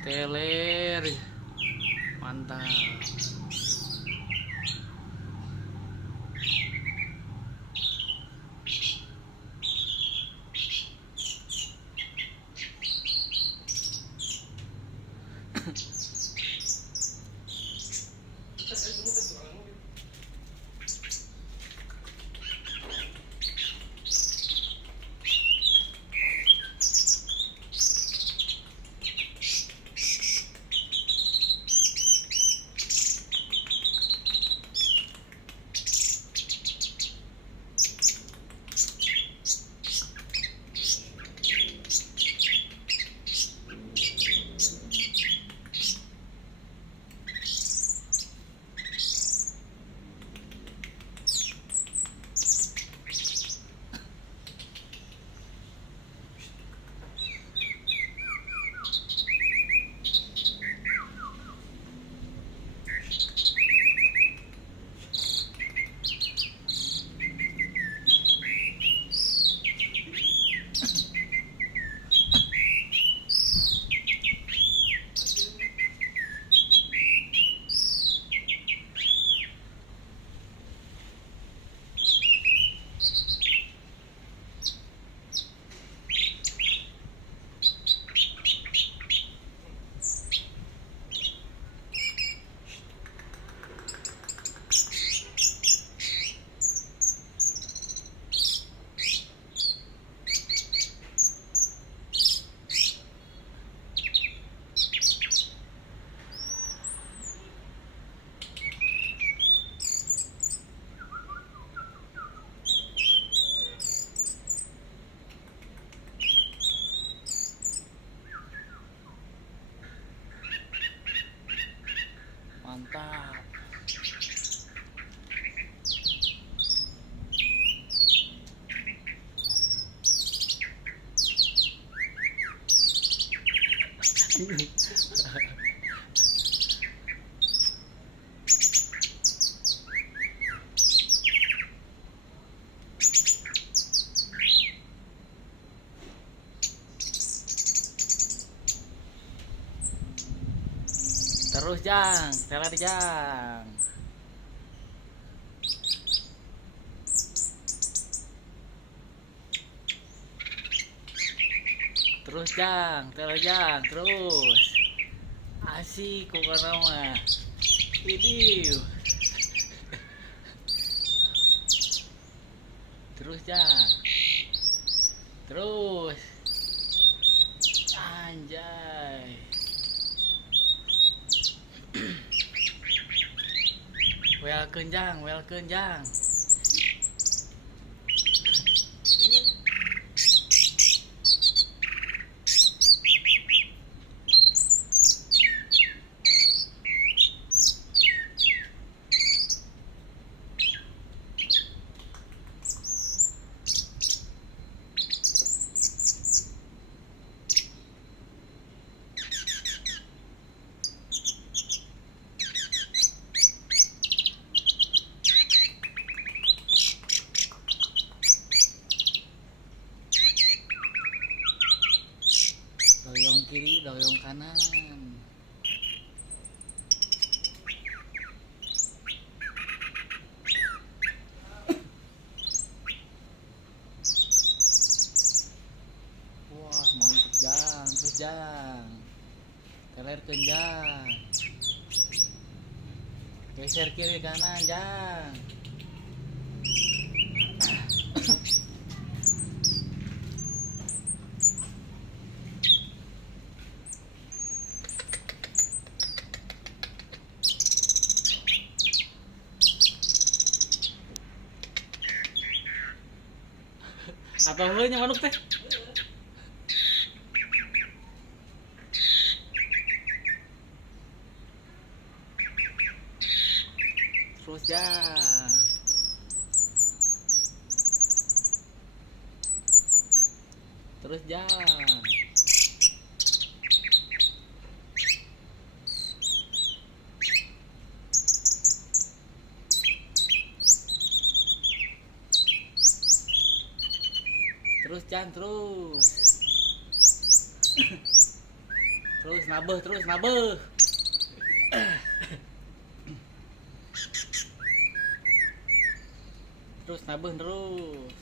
Teler, mantap. Mantap. Terus Jang, teler Jang. Terus Jang, teler Jang, terus. Asik kok mah. Video. Terus Jang. Terus. Anjay. Welcome Jang, welcome Jang. Doyong kiri, doyong kanan. Wah, mantap Jang, terus Jang. Teler Jang. Geser kiri kanan Jang. Atau enggaknya manuk teh? Terus Jang. Terus Jang. Terus Jang, terus. Terus nabeh, terus nabeh. Terus nabeh terus.